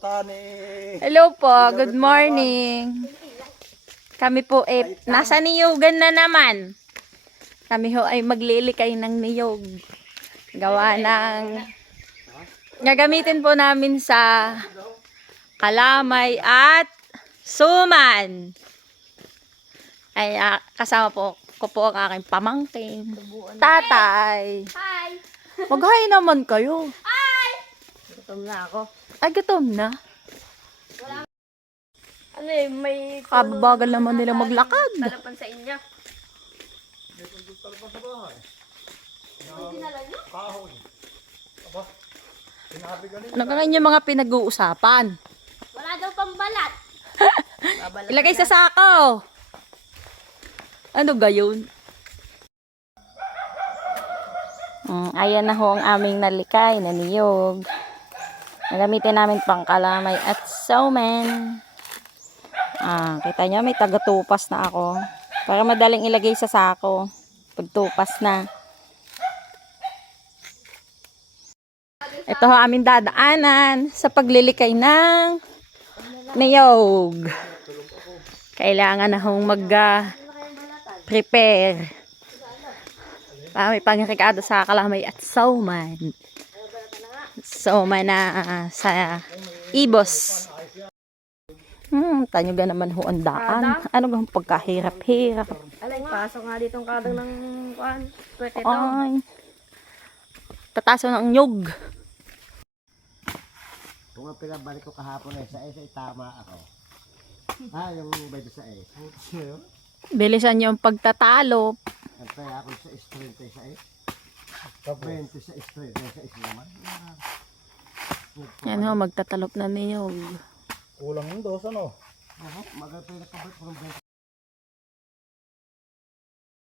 Tani. Hello po, good morning. Kami po eh, nasa niyugan na naman. Kami ho ay maglilikay ng niyog. Gawa ng... Gagamitin po namin sa kalamay at suman. Ay, ah, kasama po ko po ang aking pamangkin. Tatay. Hi! Mag-hi naman kayo. Gutom na ako. Ay, gutom na. Ano eh, may... Kabagal naman nila maglakad. Talapan sa inyo. Kahoy. Aba. Sinabi ka Ano ka yung mga pinag-uusapan? Wala daw pang balat. Babalat Ilagay sa sako. Ano gayon? Mm, ayan na ho ang aming nalikay na niyog. Nagamitin namin pang kalamay at somen. Ah, kita nyo, may tagatupas na ako. Para madaling ilagay sa sako. Pagtupas na. Ito ho aming dadaanan sa paglilikay ng niyog. Kailangan na hong mag ah, prepare. Para may pangrekado sa kalamay at sauman. Sauman na ah, sa ibos. Hmm, tanyo ga naman ho ang daan. Ano ga pagkahirap-hirap? Alay, pasok nga dito ang kadang ng kuan. Pwede ito. Ay. Tataso ng nyog. Kung ang pinabalik ko kahapon eh, sa S ay tama ako. Ah, yung 26. Bilisan niyo ang pagtatalo. Antay ako sa S 36. 20 sa S 36 naman. Yan ho, magtatalop na niyog. Kulang yung dos, ano? Oo, maganda yung nakabalik ko ng